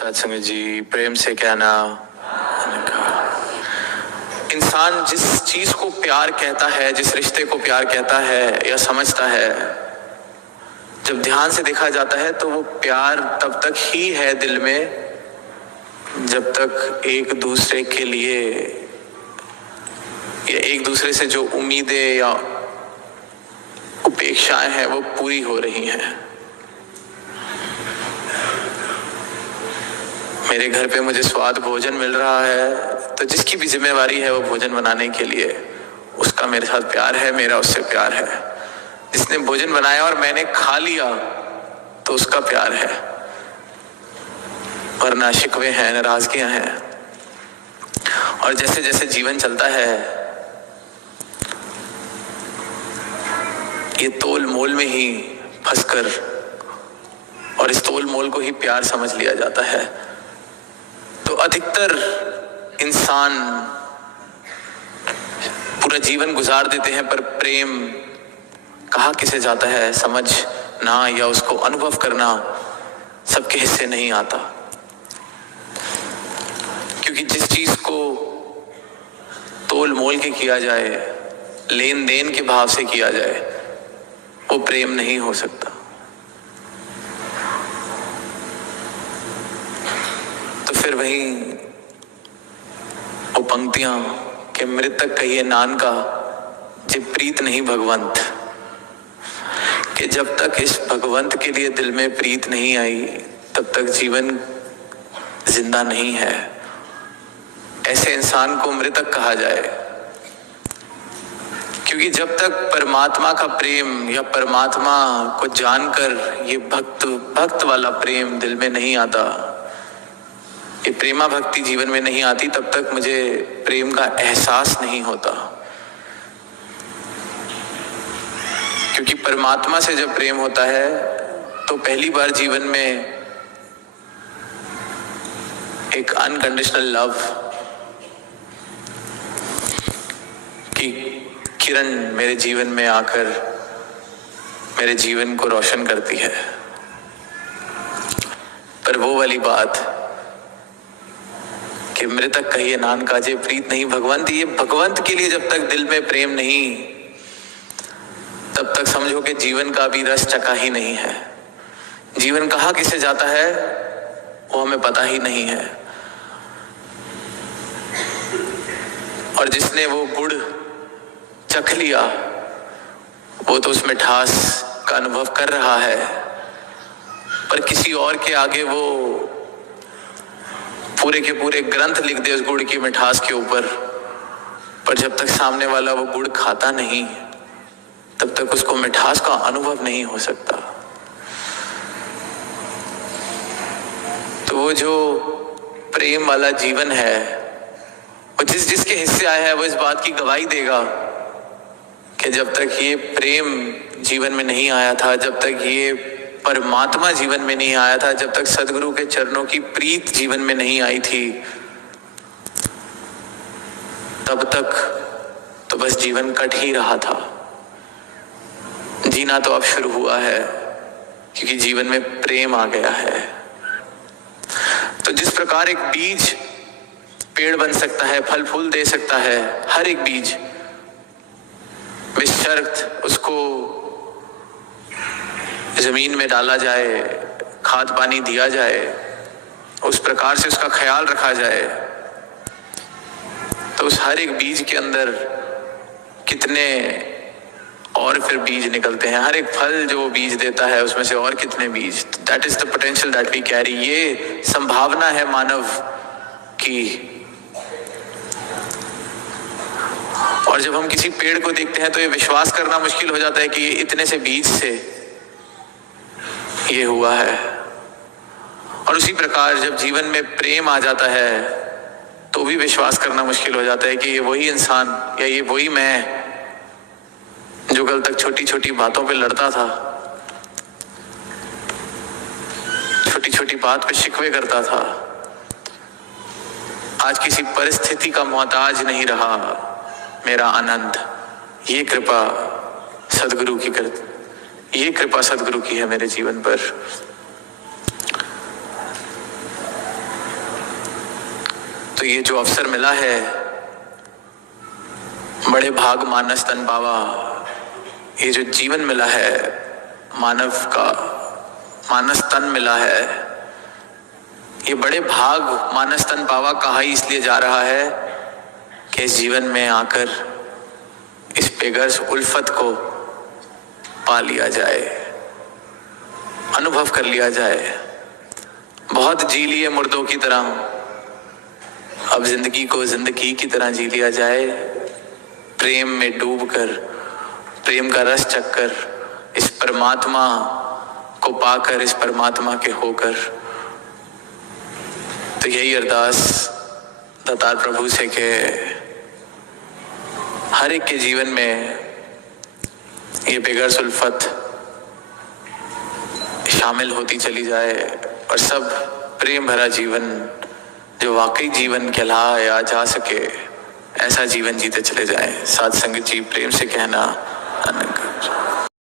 सत्संग जी, प्रेम से कहना। इंसान जिस चीज को प्यार कहता है, जिस रिश्ते को प्यार कहता है या समझता है, जब ध्यान से देखा जाता है तो वो प्यार तब तक ही है दिल में जब तक एक दूसरे के लिए या एक दूसरे से जो उम्मीदें या उपेक्षाएं हैं वो पूरी हो रही हैं। मेरे घर पे मुझे स्वाद भोजन मिल रहा है तो जिसकी भी जिम्मेवारी है वो भोजन बनाने के लिए, उसका मेरे साथ प्यार है, मेरा उससे प्यार है। जिसने भोजन बनाया और मैंने खा लिया तो उसका प्यार है, वरना शिकवे हैं, नाराजगियां हैं। और जैसे जैसे जीवन चलता है ये तोल मोल में ही फंसकर, और इस तोल मोल को ही प्यार समझ लिया जाता है, तो अधिकतर इंसान पूरा जीवन गुजार देते हैं पर प्रेम कहाँ किसे जाता है समझना या उसको अनुभव करना सबके हिस्से नहीं आता। क्योंकि जिस चीज को तोल मोल के किया जाए, लेन देन के भाव से किया जाए, वो प्रेम नहीं हो सकता। तो फिर वही वो पंक्तियां कि मृतक कहिए नानका जे प्रीत नहीं भगवंत, कि जब तक इस भगवंत के लिए दिल में प्रीत नहीं आई तब तक जीवन जिंदा नहीं है। ऐसे इंसान को मृतक कहा जाए, क्योंकि जब तक परमात्मा का प्रेम या परमात्मा को जानकर ये भक्त वाला प्रेम दिल में नहीं आता, ये प्रेमा भक्ति जीवन में नहीं आती, तब तक मुझे प्रेम का एहसास नहीं होता। क्योंकि परमात्मा से जब प्रेम होता है तो पहली बार जीवन में एक अनकंडीशनल लव की किरण मेरे जीवन में आकर मेरे जीवन को रोशन करती है। पर वो वाली बात कि मृतक कहिए नानका जे प्रीत नहीं भगवंत, ये भगवंत के लिए जब तक दिल में प्रेम नहीं तब तक समझो कि जीवन का भी रस चखा ही नहीं है। जीवन कहाँ किसे जाता है वो हमें पता ही नहीं है। और जिसने वो गुड़ चख लिया वो तो उस मिठास का अनुभव कर रहा है, पर किसी और के आगे वो पूरे के पूरे ग्रंथ लिख दे उस गुड़ की मिठास के ऊपर, पर जब तक सामने वाला वो गुड़ खाता नहीं तब तक उसको मिठास का अनुभव नहीं हो सकता। तो वो जो प्रेम वाला जीवन है वो जिसके हिस्से आया है वो इस बात की गवाही देगा कि जब तक ये प्रेम जीवन में नहीं आया था, जब तक ये परमात्मा जीवन में नहीं आया था, जब तक सदगुरु के चरणों की प्रीत जीवन में नहीं आई थी, तब तक तो बस जीवन कट ही रहा था। जीना तो अब शुरू हुआ है क्योंकि जीवन में प्रेम आ गया है। तो जिस प्रकार एक बीज पेड़ बन सकता है, फल फूल दे सकता है, हर एक बीज बेशर्त उसको जमीन में डाला जाए, खाद पानी दिया जाए, उस प्रकार से उसका ख्याल रखा जाए, तो उस हर एक बीज के अंदर कितने और फिर बीज निकलते हैं। हर एक फल जो बीज देता है उसमें से और कितने बीज। That is the potential that we carry. ये संभावना है मानव की। और जब हम किसी पेड़ को देखते हैं तो ये विश्वास करना मुश्किल हो जाता है कि ये इतने से बीज से ये हुआ है। और उसी प्रकार जब जीवन में प्रेम आ जाता है तो भी विश्वास करना मुश्किल हो जाता है कि ये वही इंसान या ये वही मैं जो कल तक छोटी छोटी बातों पे लड़ता था, छोटी छोटी बात पे शिकवे करता था, आज किसी परिस्थिति का मोहताज नहीं रहा। मेरा आनंद ये कृपा सदगुरु की ये कृपा सदगुरु की है मेरे जीवन पर। तो ये जो अवसर मिला है, बड़े भाग मानस तन पावा, ये जो जीवन मिला है मानव का, मानस तन मिला है, ये बड़े भाग मानस तन पावा कहा ही इसलिए जा रहा है कि इस जीवन में आकर इस बेगर्स उल्फत को पा लिया जाए, अनुभव कर लिया जाए। बहुत जी लिए मुर्दों की तरह, अब जिंदगी को जिंदगी की तरह जी लिया जाए। प्रेम में डूबकर, प्रेम का रस चखकर, इस परमात्मा को पाकर, इस परमात्मा के होकर। तो यही अरदास दातार प्रभु से कि हर एक के जीवन में ये बेगर्स उल्फत शामिल होती चली जाए और सब प्रेम भरा जीवन जो वाकई जीवन कहलाया जा सके, ऐसा जीवन जीते चले जाएं। साथ संगत जी प्रेम से कहना आनंद।